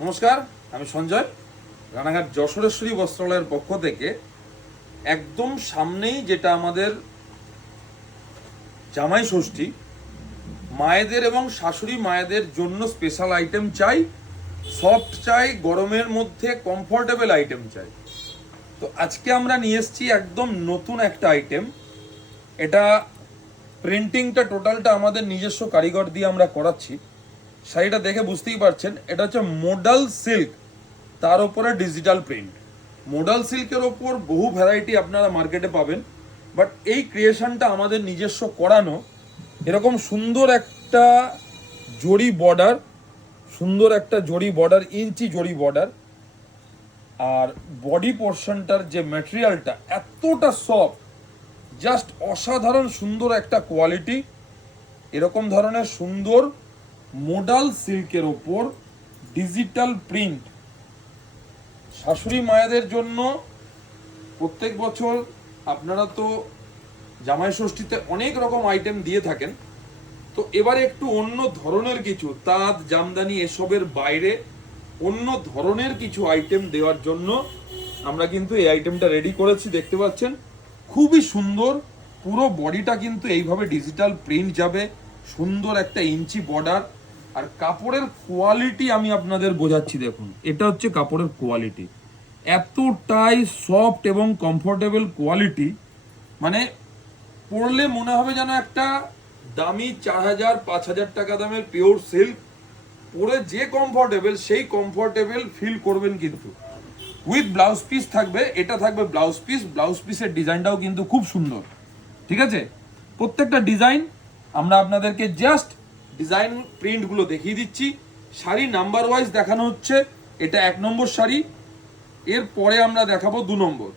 নমস্কার, আমি সঞ্জয়। রানাঘাট যশোরেশ্বরী বস্ত্রালয়ের পক্ষ থেকে একদম সামনেই যেটা আমাদের জামাই ষষ্ঠী, মায়েদের এবং শাশুড়ি মায়েদের জন্য স্পেশাল আইটেম চাই, সফট চাই, গরমের মধ্যে কমফোর্টেবল আইটেম চাই। তো আজকে আমরা নিয়ে এসেছি একদম নতুন একটা আইটেম। এটা প্রিন্টিংটা টোটালটা আমাদের নিজস্ব কারিগর দিয়ে আমরা করাচ্ছি। শাড়িটা দেখে বুঝতেই পারছেন, এটা হচ্ছে মোডাল সিল্ক, তার উপরে ডিজিটাল প্রিন্ট। মোডাল সিল্কের ওপর বহু ভ্যারাইটি আপনারা মার্কেটে পাবেন, বাট এই ক্রিয়েশনটা আমাদের নিজস্ব করানো। এরকম সুন্দর একটা জরি বর্ডার, ইঞ্চি জরি বর্ডার, আর বডি পোর্শনটার যে ম্যাটেরিয়ালটা এতটা সফট, জাস্ট অসাধারণ সুন্দর একটা কোয়ালিটি। এরকম ধরনের সুন্দর মোডাল সিল্কের ওপর ডিজিটাল প্রিন্ট শাশুড়ি মায়েদের জন্য। প্রত্যেক বছর আপনারা তো জামাই ষষ্ঠীতে অনেক রকম আইটেম দিয়ে থাকেন, তো এবারে একটু অন্য ধরনের কিছু, তাঁত জামদানি এসবের বাইরে অন্য ধরনের কিছু আইটেম দেওয়ার জন্য আমরা কিন্তু এই আইটেমটা রেডি করেছি। দেখতে পাচ্ছেন খুবই সুন্দর, পুরো বডিটা কিন্তু এইভাবে ডিজিটাল প্রিন্ট যাবে, সুন্দর একটা ইঞ্চি বর্ডার। আর কাপড়ের কোয়ালিটি আমি আপনাদের বোঝাচ্ছি, দেখুন এটা হচ্ছে কাপড়ের কোয়ালিটি, এতটাই সফট এবং কমফোর্টেবল কোয়ালিটি, মানে পরলে মনে হবে যেন একটা দামি 4,000-5,000 টাকা দামের পিওর সিল্ক পরে যে কমফোর্টেবল, সেই কমফোর্টেবল ফিল করবেন। কিন্তু উইথ ব্লাউজ পিস থাকবে, এটা থাকবে ব্লাউজ পিসের ডিজাইনটাও কিন্তু খুব সুন্দর। ঠিক আছে, প্রত্যেকটা ডিজাইন আমরা আপনাদেরকে জাস্ট ডিজাইন প্রিন্টগুলো দেখিয়ে দিচ্ছি। শাড়ি নাম্বার ওয়াইজ দেখানো হচ্ছে। এটা 1 নম্বর শাড়ি, এর পরে আমরা দেখাবো 2 নম্বর।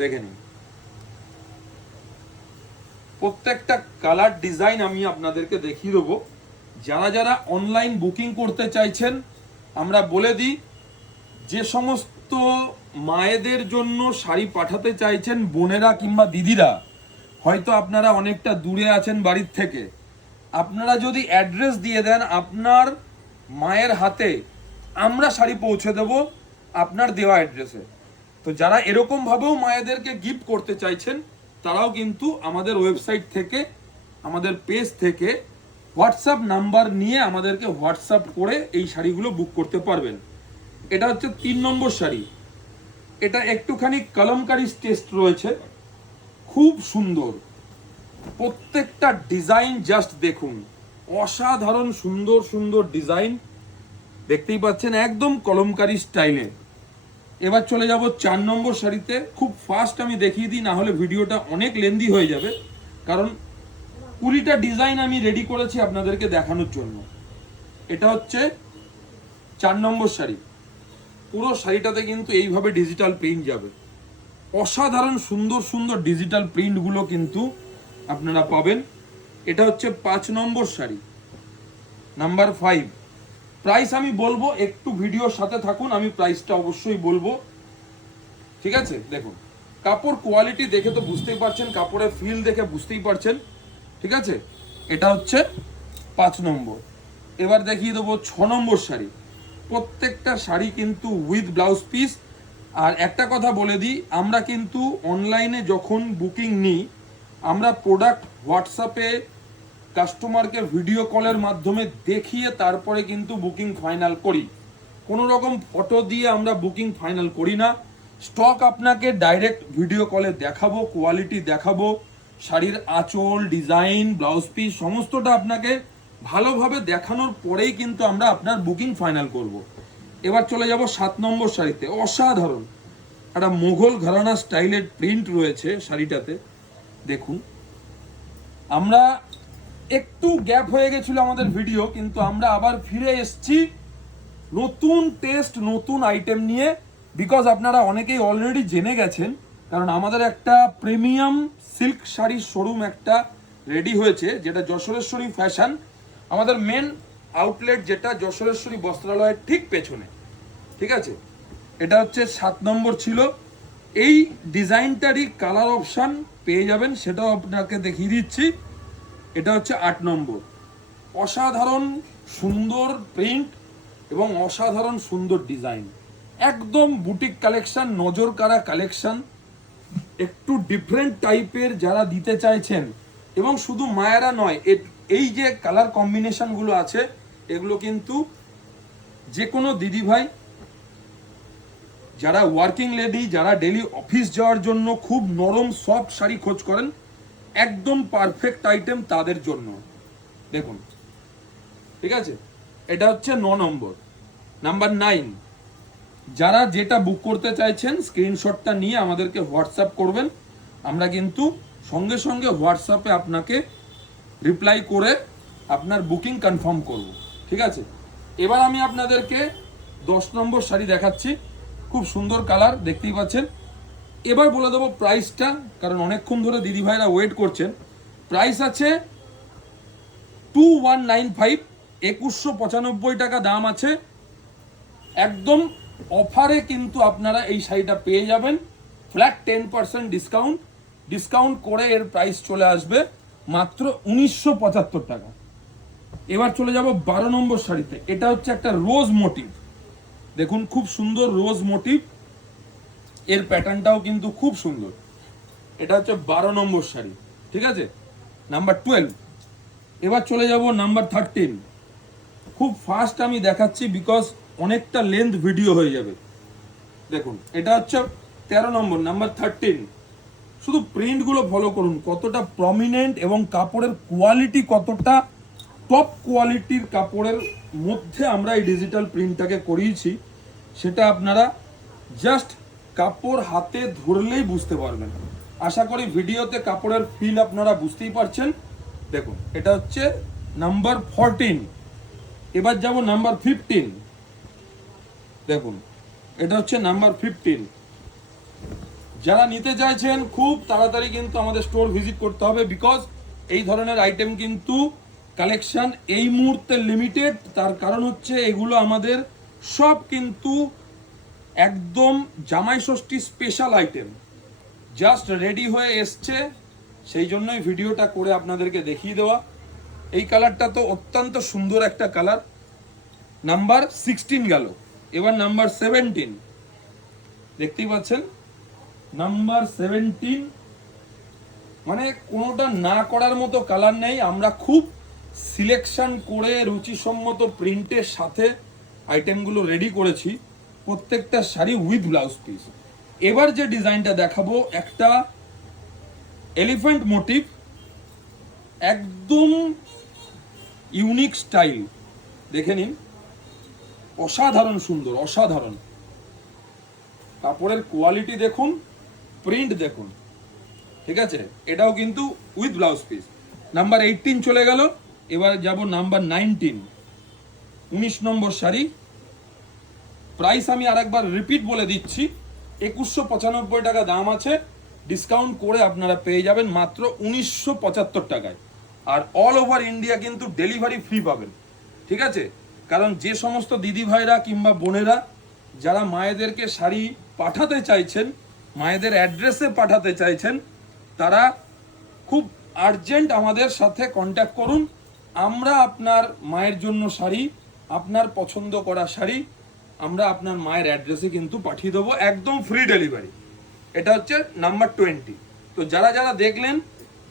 দেখে নিন, প্রত্যেকটা কালার ডিজাইন আমি আপনাদেরকে দেখিয়ে দেবো। যারা যারা অনলাইন বুকিং করতে চাইছেন, আমরা বলে দিই, যে সমস্ত মায়েদের জন্য শাড়ি পাঠাতে চাইছেন, বোনেরা কিংবা দিদিরা, হয়তো আপনারা অনেকটা দূরে আছেন বাড়ির থেকে, আপনারা যদি অ্যাড্রেস দিয়ে দেন আপনার মায়ের হাতে, আমরা শাড়ি পৌঁছে দেব আপনার দেওয়া অ্যাড্রেসে। তো যারা এরকম ভাবেও মায়েদেরকে গিফট করতে চাইছেন, তারাও কিন্তু আমাদের ওয়েবসাইট থেকে, আমাদের পেজ থেকে হোয়াটসঅ্যাপ নাম্বার নিয়ে আমাদেরকে হোয়াটসঅ্যাপ করে এই শাড়িগুলো বুক করতে পারবেন। এটা হচ্ছে 3 নম্বর শাড়ি। এটা একটুখানি কলমকারি টেস্ট রয়েছে, খুব সুন্দর। প্রত্যেকটা ডিজাইন জাস্ট দেখুন, অসাধারণ সুন্দর সুন্দর ডিজাইন, দেখতেই পাচ্ছেন একদম কলমকারি স্টাইলে। এবার চলে যাব 4 নম্বর শাড়িতে। খুব ফাস্ট আমি দেখিয়ে দিই, না হলে ভিডিওটা অনেক লেন্দি হয়ে যাবে, কারণ 20টা ডিজাইন আমি রেডি করেছি আপনাদেরকে দেখানোর জন্য। এটা হচ্ছে 4 নম্বর শাড়ি। পুরো শাড়িটাতে কিন্তু এইভাবে ডিজিটাল প্রিন্ট যাবে, অসাধারণ সুন্দর সুন্দর ডিজিটাল প্রিন্টগুলো কিন্তু আপনারা পাবেন। এটা হচ্ছে 5 নম্বর শাড়ি, নাম্বার 5। প্রাইস আমি বলবো, একটু ভিডিওর সাথে থাকুন, আমি প্রাইসটা অবশ্যই বলবো। ঠিক আছে, দেখুন কাপড় কোয়ালিটি দেখে তো বুঝতেই পারছেন, কাপড়ের ফিল দেখে বুঝতেই পারছেন। ঠিক আছে, এটা হচ্ছে 5 নম্বর। এবার দেখিয়ে দেবো 6 নম্বর শাড়ি। প্রত্যেকটা শাড়ি কিন্তু উইথ ব্লাউজ পিস। আর একটা কথা বলে দিই, আমরা কিন্তু অনলাইনে যখন বুকিং নিই, আমরা প্রোডাক্ট হোয়াটসঅ্যাপে কাস্টমারকে ভিডিও কলের মাধ্যমে দেখিয়ে তারপরে কিন্তু বুকিং ফাইনাল করি। কোনো রকম ফটো দিয়ে আমরা বুকিং ফাইনাল করি না। স্টক আপনাকে ডাইরেক্ট ভিডিও কলে দেখাবো, কোয়ালিটি দেখাবো, শাড়ির আঁচল, ডিজাইন, ব্লাউজ পিস সমস্তটা আপনাকে ভালোভাবে দেখানোর পরেই কিন্তু আমরা আপনার বুকিং ফাইনাল করব। এবার চলে যাব 7 নম্বর শাড়িতে। অসাধারণ একটা মোগল ঘরানা স্টাইলের প্রিন্ট রয়েছে শাড়িটাতে, দেখুন। আমরা একটু গ্যাপ হয়ে গেছিল আমাদের ভিডিও, কিন্তু আমরা আবার ফিরে এসেছি নতুন টেস্ট, নতুন আইটেম নিয়ে। বিকজ আপনারা অনেকেই অলরেডি জেনে গেছেন, কারণ আমাদের একটা প্রিমিয়াম সিল্ক শাড়ির শোরুম একটা রেডি হয়েছে, যেটা যশোরেশ্বরী ফ্যাশন, আমাদের মেন আউটলেট, যেটা যশোরেশ্বরী বস্ত্রালয়ের ঠিক পেছনে। ঠিক আছে, এটা হচ্ছে 7 নম্বর ছিল। এই ডিজাইনটারই কালার অপশান পেয়ে যাবেন, সেটাও আপনাকে দেখিয়ে দিচ্ছি। এটা হচ্ছে 8 নম্বর। অসাধারণ সুন্দর প্রিন্ট এবং অসাধারণ সুন্দর ডিজাইন, একদম বুটিক কালেকশন, নজর কাড়া কালেকশন, একটু ডিফারেন্ট টাইপের যারা দিতে চাইছেন। এবং শুধু মায়েরা নয়, এই যে কালার কম্বিনেশনগুলো আছে এগুলো কিন্তু যে কোনো দিদিভাই যারা ওয়ার্কিং লেডি, যারা ডেলি অফিস যাওয়ার জন্য খুব নরম সফট শাড়ি খোঁজ করেন, একদম পারফেক্ট আইটেম তাদের জন্য। দেখুন, ঠিক আছে, এটা হচ্ছে 9 নম্বর। নাম্বার 9, যারা যেটা বুক করতে চাইছেন স্ক্রিনশটটা নিয়ে আমাদেরকে হোয়াটসঅ্যাপ করবেন, আমরা কিন্তু সঙ্গে সঙ্গে হোয়াটসঅ্যাপে আপনাকে রিপ্লাই করে আপনার বুকিং কনফার্ম করব, ঠিক আছে। এবার আমি আপনাদেরকে 10 নম্বর শাড়ি দেখাচ্ছি, খুব সুন্দর কালার দেখতেই পাচ্ছেন। এবার বলে দেবো প্রাইসটা, কারণ অনেকক্ষণ ধরে দিদিভাইরা ওয়েট করছেন। প্রাইস আছে 2195, 2195 টাকা দাম আছে। একদম অফারে কিন্তু আপনারা এই শাড়িটা পেয়ে যাবেন, ফ্ল্যাট 10% ডিসকাউন্ট করে এর প্রাইস চলে আসবে মাত্র 1975 টাকা। এবার চলে যাব 12 নম্বর শাড়িতে। এটা হচ্ছে একটা রোজ মোটিভ, দেখুন খুব সুন্দর রোজ মোটিভ, এর প্যাটার্নটাও কিন্তু খুব সুন্দর। এটা হচ্ছে 12 নম্বর শাড়ি, ঠিক আছে। নাম্বার 12। এবার চলে যাব নাম্বার 13। খুব ফাস্ট আমি দেখাচ্ছি বিকজ অনেকটা লেন্থ ভিডিও হয়ে যাবে। দেখুন, এটা হচ্ছে 13 নম্বর, নাম্বার 13। শুধু প্রিন্টগুলো ফলো করুন, কতটা প্রমিনেন্ট এবং কাপড়ের কোয়ালিটি কতটা টপ কোয়ালিটির কাপড়ের মধ্যে আমরা এই ডিজিটাল প্রিন্টটাকে করিয়েছি, সেটা আপনারা জাস্ট কাপড় হাতে ধরলেই বুঝতে পারবেন। আশা করি ভিডিওতে কাপড়ের ফিল আপনারা বুঝতেই পারছেন। দেখুন, এটা হচ্ছে নাম্বার 14। এবার যাব নাম্বার 15। দেখুন, এটা হচ্ছে নাম্বার 15। যারা নিতে চাইছেন খুব তাড়াতাড়ি কিন্তু আমাদের স্টোর ভিজিট করতে হবে, বিকজ এই ধরনের আইটেম কিন্তু কালেকশন এই মুহূর্তে লিমিটেড। তার কারণ হচ্ছে এগুলো আমাদের সব কিন্তু একদম জামাই ষষ্ঠী স্পেশাল আইটেম, জাস্ট রেডি হয়ে এসছে, সেই জন্যই ভিডিওটা করে আপনাদেরকে দেখিয়ে দেওয়া। এই কালারটা তো অত্যন্ত সুন্দর একটা কালার। নাম্বার 16 গেল, এবার নাম্বার 17 দেখতেই পাচ্ছেন। নাম্বার 17 মানে কোনোটা না করার মতো কালার নেই। আমরা খুব সিলেকশন করে রুচিসম্মত প্রিন্টের সাথে আইটেমগুলো রেডি করেছি, প্রত্যেকটা শাড়ি উইথ ব্লাউজ পিস। এবার যে ডিজাইনটা দেখাবো, একটা এলিফ্যান্ট মোটিভ, একদম ইউনিক স্টাইল, দেখে নিন, অসাধারণ সুন্দর, অসাধারণ কাপড়ের কোয়ালিটি দেখুন, প্রিন্ট দেখুন, ঠিক আছে। এটাও কিন্তু উইথ ব্লাউজ পিস। নাম্বার 18 চলে গেল, এবার যাব নাম্বার 19, 19 নম্বর শাড়ি। প্রাইস আমি আরেকবার রিপিট বলে দিচ্ছি, 2195 টাকা দাম আছে, ডিসকাউন্ট করে আপনারা পেয়ে যাবেন মাত্র 1975 টাকায়। আর অল ওভার ইন্ডিয়া কিন্তু ডেলিভারি ফ্রি পাবেন, ঠিক আছে। কারণ যে সমস্ত দিদি ভাইরা কিংবা বোনেরা যারা মায়েদেরকে শাড়ি পাঠাতে চাইছেন, মায়েদের অ্যাড্রেসে পাঠাতে চাইছেন, তারা খুব আর্জেন্ট আমাদের সাথে কন্ট্যাক্ট করুন। আমরা আপনার মায়ের জন্য শাড়ি, আপনার পছন্দ করা শাড়ি আমরা আপনার মায়ের অ্যাড্রেসে কিন্তু পাঠিয়ে দেবো, একদম ফ্রি ডেলিভারি। এটা হচ্ছে নাম্বার 20। তো যারা যারা দেখলেন,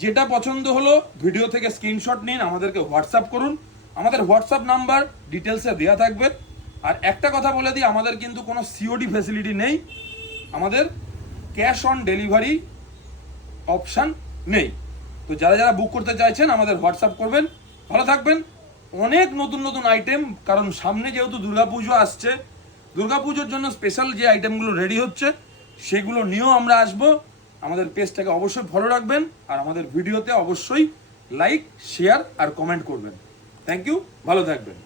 যেটা পছন্দ হলো ভিডিও থেকে স্ক্রিনশট নিন, আমাদেরকে হোয়াটসঅ্যাপ করুন। আমাদের হোয়াটসঅ্যাপ নাম্বার ডিটেলসে দেওয়া থাকবে। আর একটা কথা বলে দিই, আমাদের কিন্তু কোনো সিওডি ফ্যাসিলিটি নেই, আমাদের ক্যাশ অন ডেলিভারি অপশান নেই। তো যারা যারা বুক করতে চাইছেন আমাদের হোয়াটসঅ্যাপ করবেন। ভালো থাকবেন। অনেক নতুন নতুন আইটেম, কারণ সামনে যেহেতু দুর্গাপুজো আসছে, দুর্গাপুজোর জন্য স্পেশাল যে আইটেমগুলো রেডি হচ্ছে সেগুলো নিয়েও আমরা আসব। আমাদের পেজটাকে অবশ্যই ফলো রাখবেন, আর আমাদের ভিডিওতে অবশ্যই লাইক, শেয়ার আর কমেন্ট করবেন। থ্যাংক ইউ, ভালো থাকবেন।